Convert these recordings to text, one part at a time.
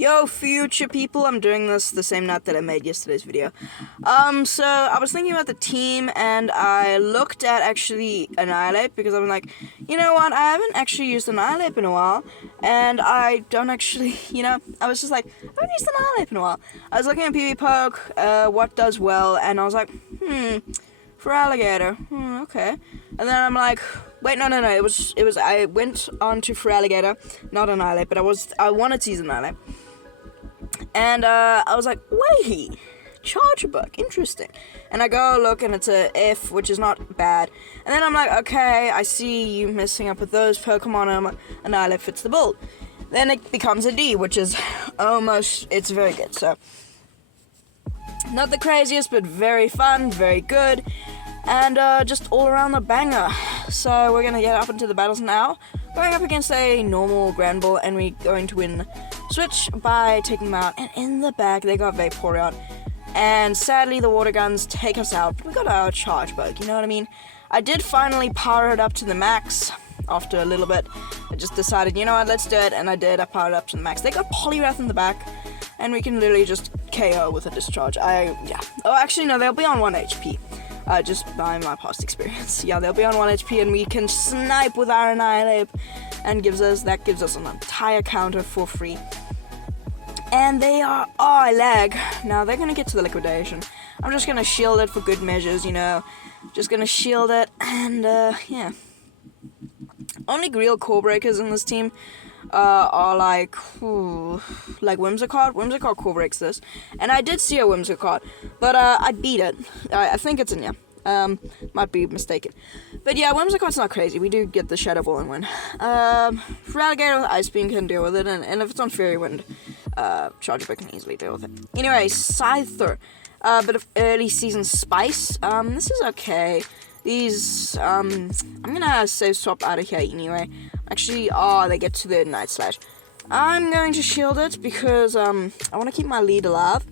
Yo, future people, I'm doing this the same night that I made yesterday's video. So I was thinking about the team, and I looked at actually Annihilate, because I'm like, you know what, I haven't actually used Annihilate in a while, and I don't actually, I was just like, I haven't used Annihilate in a while. I was looking at PvP Poke, what does well, and I was like, for Alligator, okay. And then I'm like, wait, no, it was, I went on to for Alligator, not Annihilate, but I wanted to use Annihilate. And I was like, wait, Charger Bug, interesting. And I go look, and it's a F, which is not bad. And then I'm like, okay, I see you messing up with those Pokemon, and Annihilate fits the build. Then it becomes a D, which is it's very good. So, not the craziest, but very fun, very good, and just all around the banger. So we're gonna get up into the battles now, going up against a normal Grand Ball, and we're going to win Switch by taking them out. And in the back, they got Vaporeon, and sadly the water guns take us out, but we got our Charge Bug, you know what I mean? I did finally power it up to the max after a little bit. I just decided, you know what, let's do it, and I did. I powered it up to the max. They got Poliwrath in the back, and we can literally just KO with a discharge. Oh, actually, no, they'll be on 1 HP. Just by my past experience. Yeah, they'll be on 1 HP, and we can snipe with our Annihilate, and that gives us an entire counter for free. And they are, I lag. Now they're gonna get to the liquidation. I'm just gonna shield it for good measures, just gonna shield it, and yeah. Only real core breakers in this team are like Whimsicott. Whimsicott core breaks this, and I did see a Whimsicott, but I beat it. I think it's in here. Might be mistaken, but yeah, Whimsicott's not crazy. We do get the Shadow Ball and win. For Alligator, Ice Beam can deal with it, and if it's on Fairy Wind, Charger Bug can easily deal with it. Anyway, Scyther, bit of early season spice. This is okay. These, I'm gonna save swap out of here anyway. Actually, they get to the Night Slash. I'm going to shield it because, I want to keep my lead alive.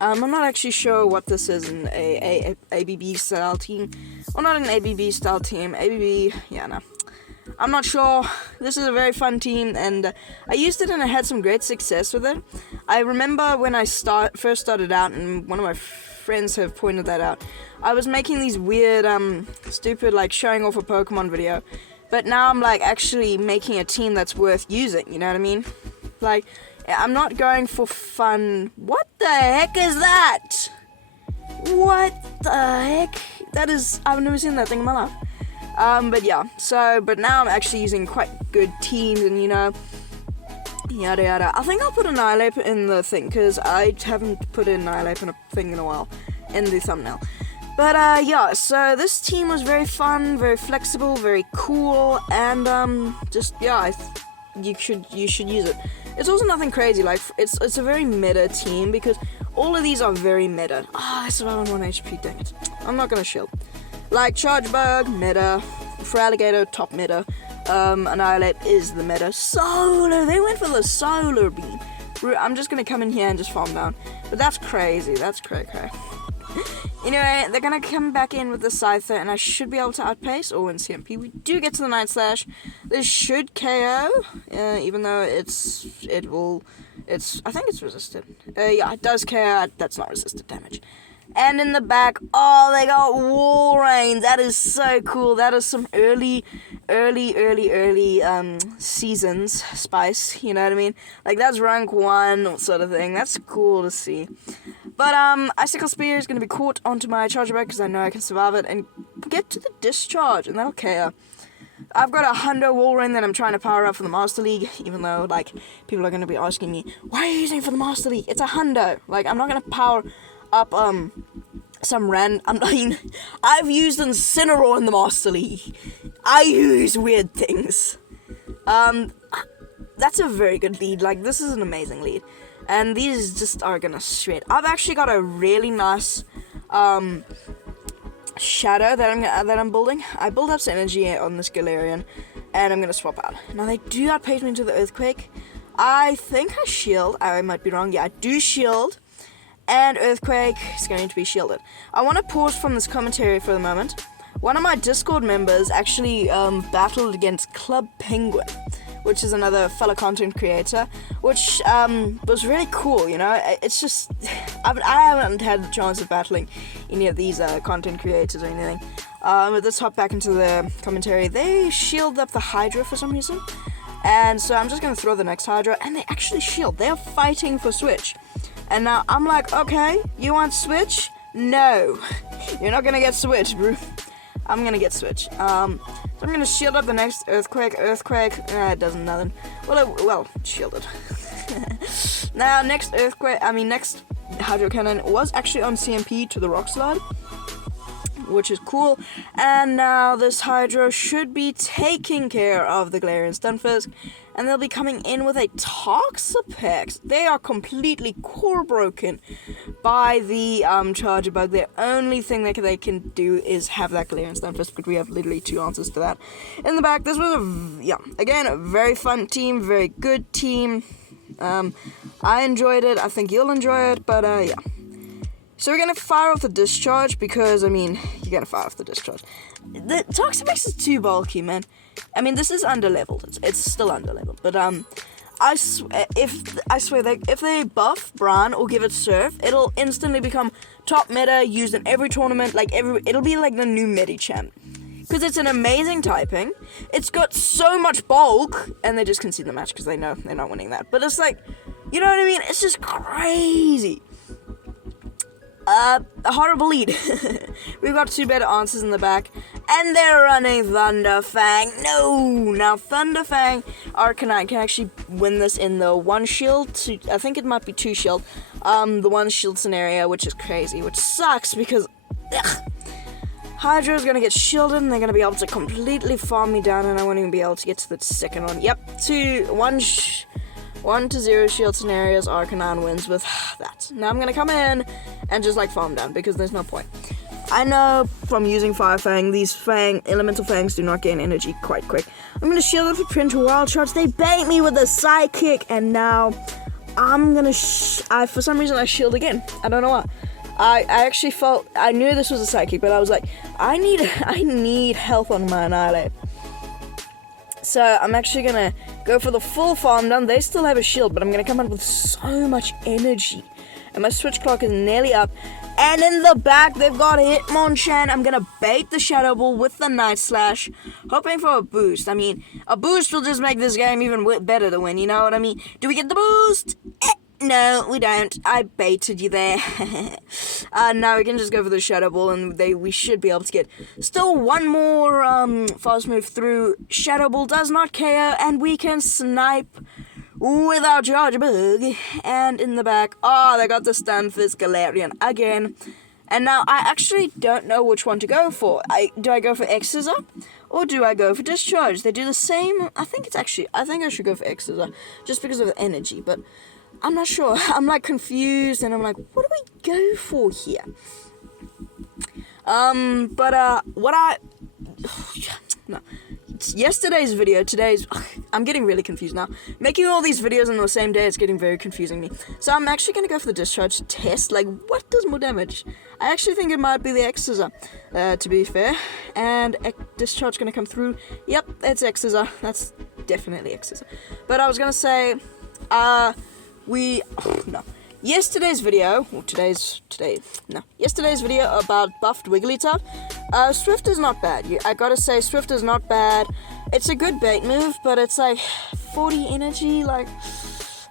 I'm not actually sure what this is in a ABB style team. Well, not an ABB style team. ABB, yeah, no. I'm not sure. This is a very fun team, and I used it and I had some great success with it. I remember when I first started out, and one of my friends have pointed that out, I was making these weird, stupid, showing off a Pokemon video. But now I'm, actually making a team that's worth using, you know what I mean? I'm not going for fun. What the heck is that? What the heck? I've never seen that thing in my life. But now I'm actually using quite good teams, and, yada yada. I think I'll put Annihilate in the thing, because I haven't put Annihilate in a thing in a while, in the thumbnail. But, so this team was very fun, very flexible, very cool, and, you should use it. It's also nothing crazy, it's a very meta team, because all of these are very meta. I survived on 1 HP, dang it. I'm not gonna shield. Charge Bug, meta. For Alligator, top meta. Annihilate is the meta. Solar, they went for the Solar Beam. I'm just gonna come in here and just farm down. But that's crazy, that's cray. Anyway, they're gonna come back in with the Scyther, and I should be able to outpace or win CMP. We do get to the Night Slash. This should KO, even though I think it's resisted. Yeah, it does KO, that's not resisted damage. And in the back, they got Wall Rain. That is so cool. That is some early seasons spice, you know what I mean? That's rank 1 sort of thing. That's cool to see. But, Icicle Spear is going to be caught onto my Charger Bug, because I know I can survive it, and get to the discharge, and that'll KO. I've got a Hundo Wall Rain that I'm trying to power up for the Master League, even though, people are going to be asking me, why are you using it for the Master League? It's a Hundo. I'm not going to power up, I've used Incineroar in the Master League. I use weird things. That's a very good lead. This is an amazing lead. And these just are gonna shred. I've actually got a really nice, shadow that I'm building. I build up some energy on this Galarian, and I'm gonna swap out. Now, they do outpace me into the Earthquake. I think I shield. I might be wrong. Yeah, I do shield. And Earthquake is going to be shielded. I want to pause from this commentary for the moment. One of my Discord members actually battled against Club Penguin, which is another fellow content creator, which was really cool, you know. It's just, I haven't had the chance of battling any of these content creators or anything. But let's hop back into the commentary. They shield up the Hydra for some reason, and so I'm just going to throw the next Hydra, and they actually shield. They're fighting for Switch. And now I'm like, okay, you want Switch? No, you're not going to get Switch, bro. I'm going to get Switch. So I'm going to shield up the next Earthquake. It does nothing. Well, shielded. Now, next Hydro Cannon was actually on CMP to the Rock Slide, which is cool. And now this Hydro should be taking care of the Galarian Stunfisk, and they'll be coming in with a Toxapex. They are completely core broken by the Charger Bug. The only thing that they can do is have that Galarian Stunfisk, but we have literally 2 answers to that. In the back, this was again, a very fun team, very good team. I enjoyed it. I think you'll enjoy it, but yeah. So we're going to fire off the Discharge because, I mean, you're going to fire off the Discharge. The Toxapex is too bulky, man. I mean, this is underleveled. It's still underleveled. But, I swear that if they buff Bran or give it Surf, it'll instantly become top meta, used in every tournament. It'll be like the new Medichamp. Because it's an amazing typing. It's got so much bulk, and they just concede the match because they know they're not winning that. But it's like, you know what I mean? It's just crazy. A horrible lead. We've got 2 better answers in the back, and they're running Thunderfang. No! Now Thunderfang Arcanine can actually win this in the 1 shield, I think it might be 2 shield, the 1 shield scenario, which is crazy, which sucks because, Hydra's gonna get shielded, and they're gonna be able to completely farm me down, and I won't even be able to get to the second one. Yep, 1 to 0 shield scenarios, Arcanine wins with that. Now I'm gonna come in and just farm down because there's no point. I know from using Fire Fang, these elemental fangs do not gain energy quite quick. I'm gonna shield it for Prince Wild Shots. They bait me with a Psychic, and now I'm gonna for some reason I shield again. I don't know why. I actually felt, I knew this was a Psychic, but I was like, I need health on my Annihilate. So I'm actually gonna go for the full farm down. They still have a shield, but I'm gonna come out with so much energy. And my switch clock is nearly up. And in the back, they've got Hitmonchan. I'm gonna bait the Shadow Ball with the Night Slash, hoping for a boost. I mean, a boost will just make this game even better to win, you know what I mean? Do we get the boost? No, we don't. I baited you there. Now we can just go for the Shadow Ball, and we should be able to get still 1 more fast move through. Shadow Ball does not KO, and we can snipe with our Charge Bug. And in the back, they got the Stunfisk Galarian again. And now I actually don't know which one to go for. Do I go for X-Scissor or do I go for Discharge? They do the same. I think I should go for X-Scissor just because of the energy, but I'm not sure. I'm confused, and I'm like, what do we go for here? No. It's yesterday's video, I'm getting really confused now. Making all these videos on the same day, it's getting very confusing me. So I'm actually going to go for the Discharge test. What does more damage? I actually think it might be the X-Scissor, to be fair. And Discharge going to come through. Yep, it's X-Scissor. That's definitely X-Scissor. But I was going to say, yesterday's video about buffed Wigglytuff, Swift is not bad. I gotta say, Swift is not bad. It's a good bait move, but it's 40 energy,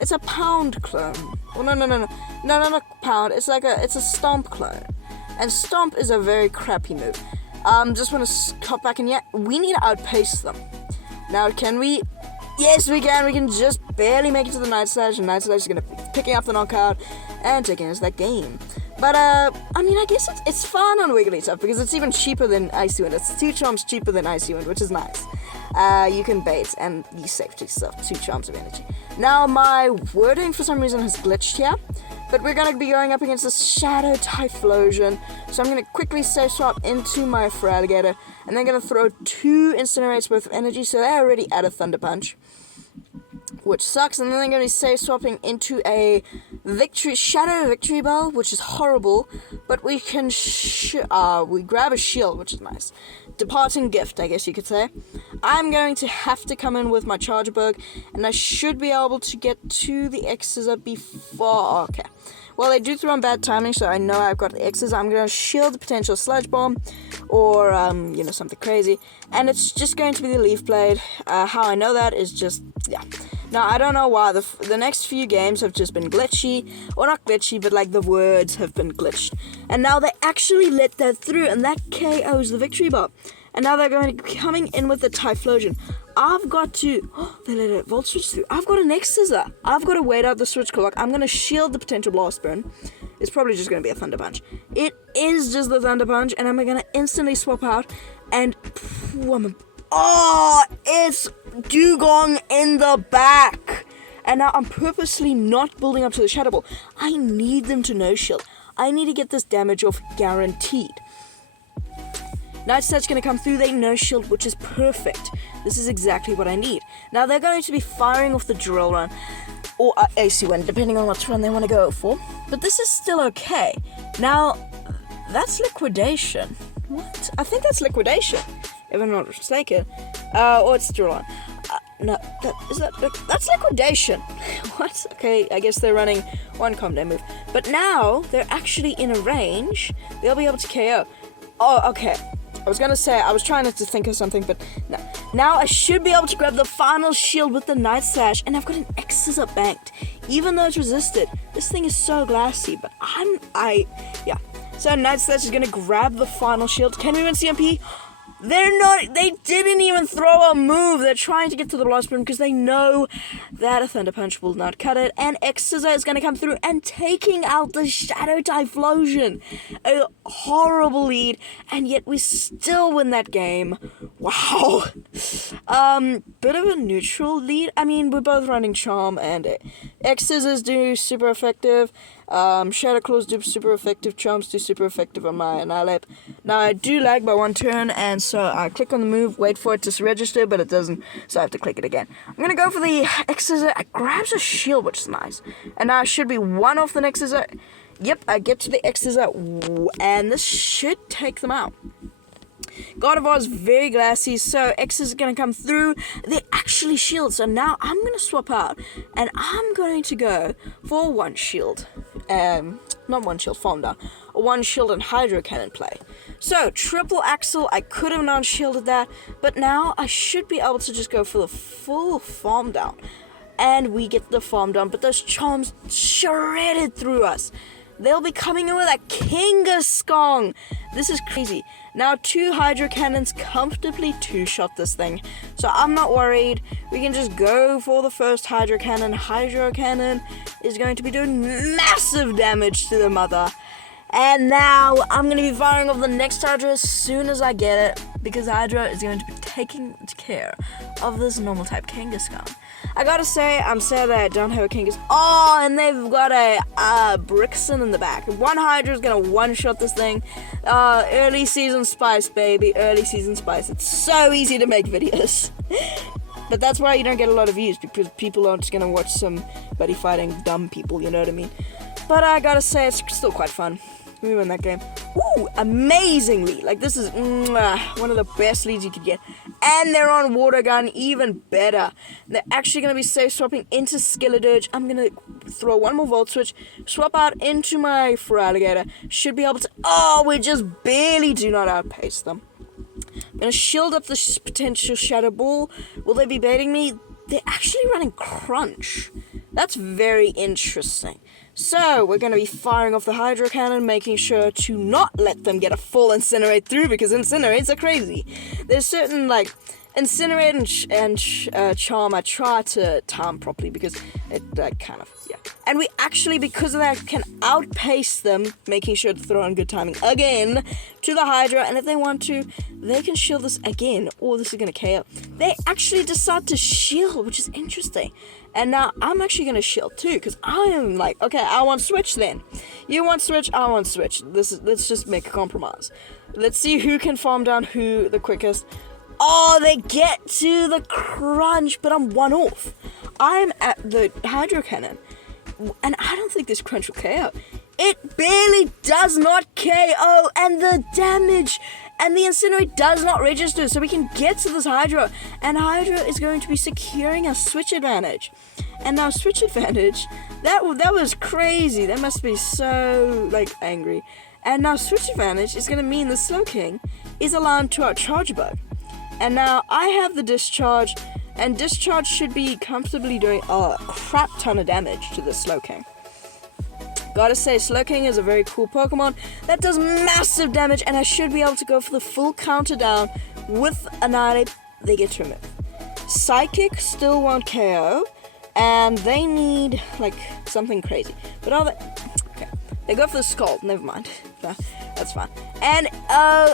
it's a pound clone. Oh, no, not pound, it's a Stomp clone. And Stomp is a very crappy move. Just want to hop back in, we need to outpace them. Now, can we? Yes, we can. We can just barely make it to the Night Slash, and Night Slash is going to be picking up the knockout and taking us that game. But, I guess it's fun on Wigglytuff because it's even cheaper than Icy Wind. It's 2 charms cheaper than Icy Wind, which is nice. You can bait and you save yourself 2 charms of energy. Now, my wording for some reason has glitched here, but we're going to be going up against the Shadow Typhlosion. So I'm going to quickly safe swap into my Feraligatr, and then going to throw 2 Incinerates worth of energy, so they're already at a Thunder Punch. which sucks, and then they're going to be safe swapping into a shadow victory bell, which is horrible, but we can we grab a shield, which is nice. Departing gift, I guess you could say. I'm going to have to come in with my charger bug, and I should be able to get to the X's before. Okay. Well, they do throw on bad timing, so I know I've got the X's. I'm going to shield the potential sludge bomb, or, something crazy. And it's just going to be the leaf blade. How I know that is just, yeah. Now, I don't know why. The next few games have just been glitchy. Or not glitchy, but, like, the words have been glitched. And now they actually let that through, and that KOs the victory bar. And now they're going to be coming in with the Typhlosion. I've got to... they let it volt switch through. I've got an X-Scissor. I've got to wait out the switch clock. I'm going to shield the potential blast burn. It's probably just going to be a Thunder Punch. It is just the Thunder Punch, and I'm going to instantly swap out. And... it's Dugong in the back. And now I'm purposely not building up to the Shadow Ball. I need them to no-shield. I need to get this damage off guaranteed. Night Stage going to come through, they no-shield, which is perfect. This is exactly what I need. Now, they're going to be firing off the drill run, or AC run, depending on which one they want to go for. But this is still okay. Now, that's liquidation. What? I think that's liquidation, if I'm not mistaken. Or it's drill run. No, that's liquidation. What? Okay, I guess they're running one combo move. But now, they're actually in a range. They'll be able to KO. Oh, okay. I was gonna say, I was trying to think of something, but no. Now I should be able to grab the final shield with the Night Slash, and I've got an X-Scissor banked. Even though it's resisted, this thing is so glassy, but yeah. So Night Slash is gonna grab the final shield. Can we win CMP? They didn't even throw a move. They're trying to get to the blast burn because they know that a Thunder Punch will not cut it. And X-Scissor is going to come through and taking out the Shadow Typhlosion. A horrible lead, and yet we still win that game. Wow. Bit of a neutral lead. I mean, we're both running Charm, and X-Scissors do super effective. Shadow Claws do super effective, Charms do super effective on my Annihilate. Now I do lag by one turn, and so I click on the move, wait for it to register, but it doesn't, so I have to click it again. I'm gonna go for the X-Scissor. It grabs a shield, which is nice. And now I should be one off the next Scissor. Yep, I get to the X-Scissor, and this should take them out. God of War is very glassy, so X is going to come through. They actually shield, so now I'm going to swap out, and I'm going to go for one shield. Not one shield, farm down. A one shield and Hydro Cannon play. So, triple Axle, I could have non-shielded that, but now I should be able to just go for the full farm down. And we get the farm down, but those charms shredded through us. They'll be coming in with a Kangaskong. This is crazy. Now 2 Hydro Cannons comfortably 2-shot this thing. So I'm not worried. We can just go for the first Hydro Cannon. Hydro Cannon is going to be doing massive damage to the mother. And now I'm going to be firing off the next Hydra as soon as I get it, because Hydra is going to be taking care of this normal type Kangaskong. I gotta say, I'm sad that I don't have a Kangaskong. Oh, and they've got a Brixen in the back. One Hydra is going to one-shot this thing. Early season spice, baby. Early season spice. It's so easy to make videos. But that's why you don't get a lot of views, because people aren't just going to watch somebody fighting dumb people, you know what I mean? But I gotta say, it's still quite fun. We win that game. Woo! Amazing lead. Like, this is one of the best leads you could get. And they're on Water Gun, even better. They're actually going to be safe swapping into Skeledirge. I'm going to throw one more Volt Switch, swap out into my Feraligatr. Should be able to... Oh, we just barely do not outpace them. I'm going to shield up this potential Shadow Ball. Will they be baiting me? They're actually running Crunch. That's very interesting. So, we're going to be firing off the Hydro Cannon, making sure to not let them get a full Incinerate through, because Incinerates are crazy. There's certain, like, Incinerate and Charm I try to time properly, because it kind of, yeah. And we actually, because of that, can outpace them, making sure to throw on good timing again to the Hydra, and if they want to, they can shield this again, or this is going to KO. They actually decide to shield, which is interesting. And now I'm actually going to shield too, because I am like, okay, I want switch then. You want switch, I want switch. Let's just make a compromise. Let's see who can farm down who the quickest. Oh, they get to the Crunch, but I'm one off. I'm at the Hydro Cannon, and I don't think this Crunch will KO. It barely does not KO, and the damage and the Incinerate does not register, so we can get to this Hydro, and Hydro is going to be securing a switch advantage. And now switch advantage, that was crazy. That must be so, like, angry. And now switch advantage is going to mean the Slowking is allowed to outcharge Bug. And now I have the Discharge, and Discharge should be comfortably doing a crap ton of damage to the Slowking. Gotta say, Slowking is a very cool Pokemon that does massive damage, and I should be able to go for the full counter down with Annihilate. They get to remove. Psychic still won't KO, and they need, like, something crazy. But all that... Okay. They go for the Scald. Never mind. That's fine. And,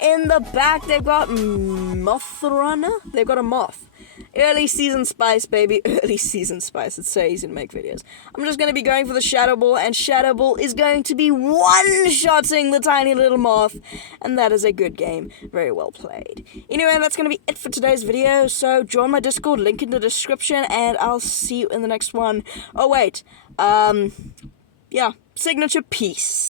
in the back, they've got Moth Runner. They've got a Moth. Early season spice, baby. Early season spice. It's so easy to make videos. I'm just going to be going for the Shadow Ball, and Shadow Ball is going to be one-shotting the tiny little Moth, and that is a good game. Very well played. Anyway, that's going to be it for today's video, so join my Discord, link in the description, and I'll see you in the next one. Oh, wait. Yeah. Signature, peace.